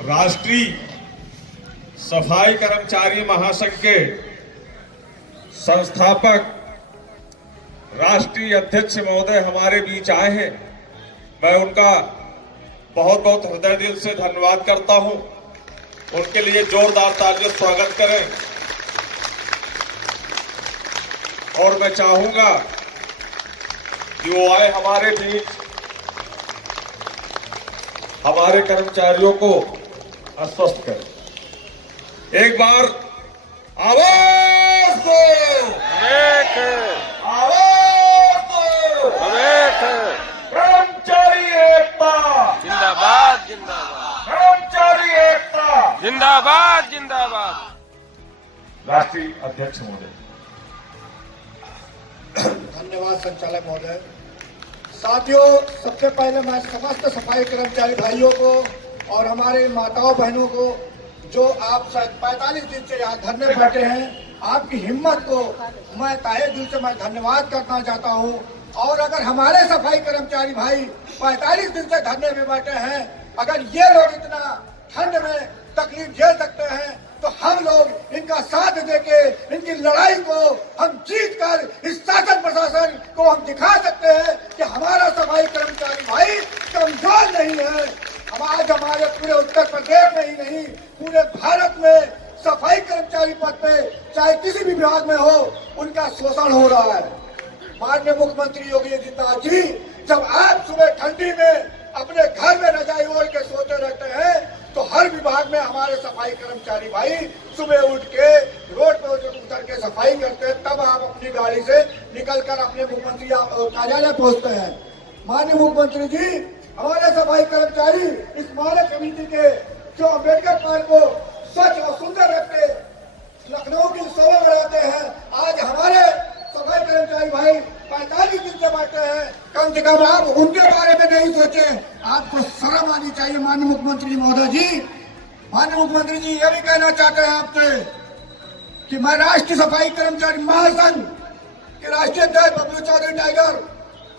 राष्ट्रीय सफाई कर्मचारी महासंघ के संस्थापक राष्ट्रीय अध्यक्ष महोदय हमारे बीच आए हैं। मैं उनका बहुत बहुत हृदय दिल से धन्यवाद करता हूं। उनके लिए जोरदार तालियों से स्वागत करें। और मैं चाहूंगा कि वो आए हमारे बीच, हमारे कर्मचारियों को आश्वस्त करें। एक बार आवाज दो, आवाज दो, कर्मचारी एकता जिंदाबाद जिंदाबाद, कर्मचारी एकता जिंदाबाद जिंदाबाद। राष्ट्रीय अध्यक्ष महोदय। धन्यवाद संचालक महोदय। साथियों, सबसे पहले मैं समस्त सफाई कर्मचारी भाइयों को और हमारे माताओं बहनों को जो आप 45 दिन से यहाँ धरने बैठे हैं, आपकी हिम्मत को मैं तहे दिल से मैं धन्यवाद करना चाहता हूँ। और अगर हमारे सफाई कर्मचारी भाई 45 दिन से धरने में बैठे हैं, अगर ये लोग इतना ठंड में तकलीफ झेल सकते हैं, तो हम लोग इनका साथ देके इनकी लड़ाई को हम जीत कर इस शासन प्रशासन को हम दिखा सकते हैं कि हमारा सफाई कर्मचारी भाई कमजोर नहीं है। हम आज हमारे पूरे उत्तर प्रदेश में ही नहीं, पूरे भारत में सफाई कर्मचारी पद पे चाहे किसी भी विभाग में हो, उनका शोषण हो रहा है। माननीय मुख्यमंत्री योगी आदित्यनाथ जी, जब आप सुबह ठंडी में अपने घर में रजाई ओढ़ के सोते रहते हैं, तो हर विभाग में हमारे सफाई कर्मचारी भाई सुबह उठ के रोड पर उतर के सफाई करते हैं। तब आप अपनी गाड़ी से निकलकर अपने मुख्यमंत्री कार्यालय पहुंचते हैं। माननीय मुख्यमंत्री जी, हमारे सफाई कर्मचारी इस मानक समिति के जो अम्बेडकर पार्क को स्वच्छ और सुंदर रखते लखनऊ की शोभा बढ़ाते हैं, आज हमारे सफाई कर्मचारी भाई 45 दिन से बैठे हैं। कम से कम आप उनके बारे में नहीं सोचे, आपको शर्म आनी चाहिए। माननीय मुख्यमंत्री महोदय जी, माननीय मुख्यमंत्री जी, ये भी कहना चाहते हैं आपसे कि मैं राष्ट्रीय सफाई कर्मचारी महासंघ के राष्ट्रीय अध्यक्ष बबलू चौधरी टाइगर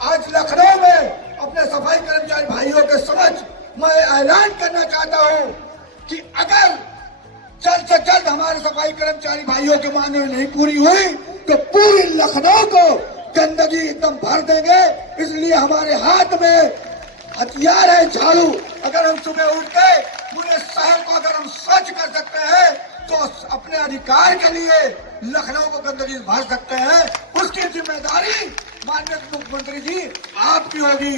आज लखनऊ में अपने सफाई कर्मचारी भाइयों के समक्ष मैं ऐलान करना चाहता हूँ कि अगर जल्द से जल्द हमारे सफाई कर्मचारी भाइयों की मांगें नहीं पूरी हुई तो पूरी लखनऊ को गंदगी एकदम भर देंगे। इसलिए हमारे हाथ में हथियार है, झाड़ू। अगर हम सुबह उठ के पूरे शहर को अगर हम स्वच्छ कर सकते हैं, तो अपने अधिकार के लिए लखनऊ को गंदगी भर सकते हैं। उसकी जिम्मेदारी माननीय मुख्यमंत्री जी आपकी होगी।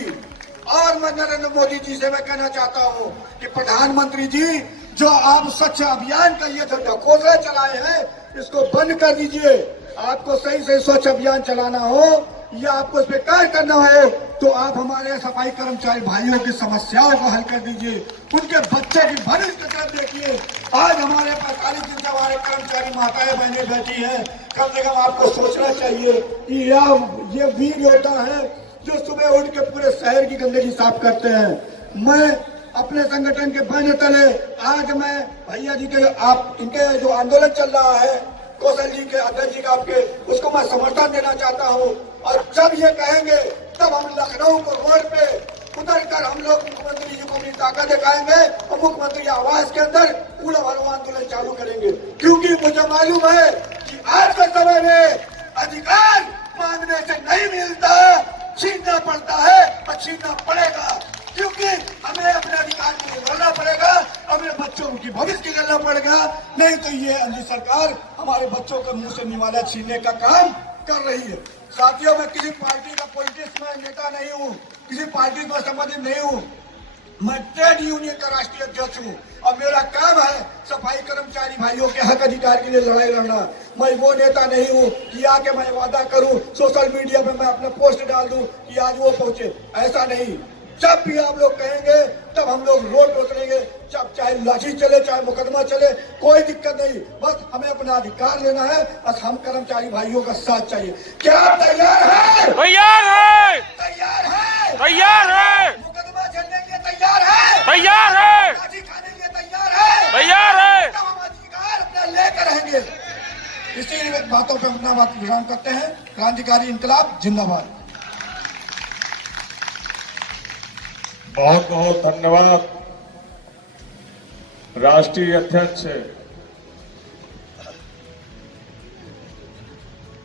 और मैं नरेंद्र मोदी जी से मैं कहना चाहता हूँ कि प्रधानमंत्री जी, जो आप स्वच्छ अभियान का ये जो ढकोसला चलाए हैं, इसको बंद कर दीजिए। आपको सही से स्वच्छ अभियान चलाना हो या आपको इस पे कार्य करना हो, तो आप हमारे सफाई कर्मचारी भाइयों की समस्याओं को हल कर दीजिए। उनके बच्चे की भविष्य की तरफ देखिए। आज हमारे 45 दिन से हमारे कर्मचारी माताएं बहनें बैठी हैं। कम से कम आपको सोचना चाहिए कि ये वीर योद्धा है जो सुबह उठ के पूरे शहर की गंदगी साफ करते हैं। मैं अपने संगठन के बाने तले आज मैं भैया जी के आप इनके जो आंदोलन चल रहा है, कौशल जी के अध्यक्ष जी का आपके, उसको मैं समर्थन देना चाहता हूँ। और जब ये कहेंगे तब हम लखनऊ को रोड पे उतर कर हम लोग मुख्यमंत्री जी को अपनी ताकत दिखाएंगे और मुख्यमंत्री आवास के अंदर पूरा भरो आंदोलन चालू करेंगे। क्योंकि मुझे मालूम है कि आज के समय में अधिकार मांगने से नहीं मिलता, छीनना पड़ता है और छीनना पड़ेगा। क्योंकि हमें अपने अधिकार के लिए लड़ना पड़ेगा, अपने बच्चों की भविष्य के लिए लड़ना पड़ेगा। नहीं तो ये अंधी सरकार हमारे बच्चों का मुंह से निवाला छीनने का काम कर रही है। साथियों, मैं किसी पार्टी का पॉलिटिक्स में नेता नहीं हूँ, किसी पार्टी से संबंधित नहीं हूँ। मैं ट्रेड यूनियन का राष्ट्रीय अध्यक्ष हूँ और मेरा काम है सफाई कर्मचारी भाइयों के हक अधिकार के लिए लड़ाई लड़ना। मैं वो नेता नहीं हूँ कि आके मैं वादा करूँ, सोशल मीडिया पे मैं अपना पोस्ट डाल दूँ कि आज वो पहुंचे। ऐसा नहीं। जब भी आप लोग कहेंगे तब हम लोग रोड पर उतरेंगे, जब चाहे लाठी चले चाहे मुकदमा चले, कोई दिक्कत नहीं। बस हमें अपना अधिकार लेना है। बस हम कर्मचारी भाइयों का साथ चाहिए। क्या आप तैयार हैं? तैयार है, तैयार है, तैयार है, मुकदमा चलने के लिए तैयार है, तैयार है, लाठी खाने के लिए तैयार है, तैयार है। तब हम अधिकार अपना लेकर रहेंगे। इसी बातों पर अपना बात विराम करते हैं। क्रांतिकारी इंकलाब जिंदाबाद। बहुत बहुत धन्यवाद राष्ट्रीय अध्यक्ष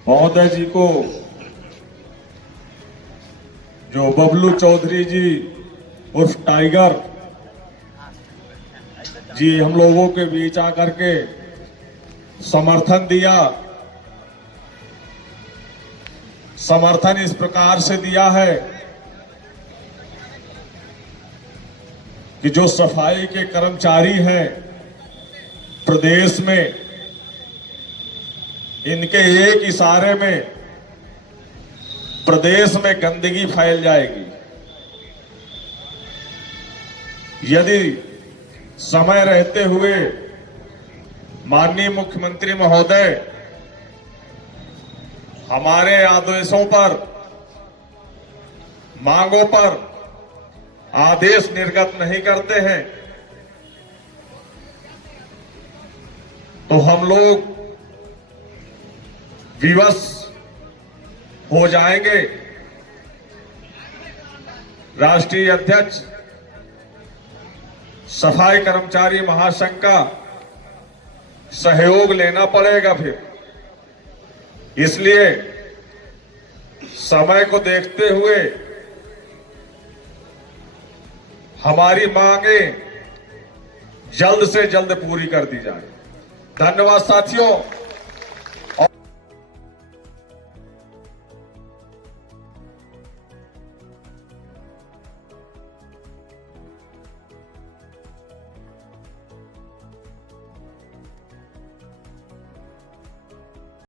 महोदय जी को, जो बबलू चौधरी जी उर्फ टाइगर जी हम लोगों के बीच आकर के समर्थन दिया। समर्थन इस प्रकार से दिया है कि जो सफाई के कर्मचारी हैं प्रदेश में, इनके एक इशारे में प्रदेश में गंदगी फैल जाएगी। यदि समय रहते हुए माननीय मुख्यमंत्री महोदय हमारे आदेशों पर, मांगों पर आदेश निर्गत नहीं करते हैं तो हम लोग विवश हो जाएंगे। राष्ट्रीय अध्यक्ष सफाई कर्मचारी महासंघ का सहयोग लेना पड़ेगा फिर। इसलिए समय को देखते हुए हमारी मांगें जल्द से जल्द पूरी कर दी जाए। धन्यवाद साथियों।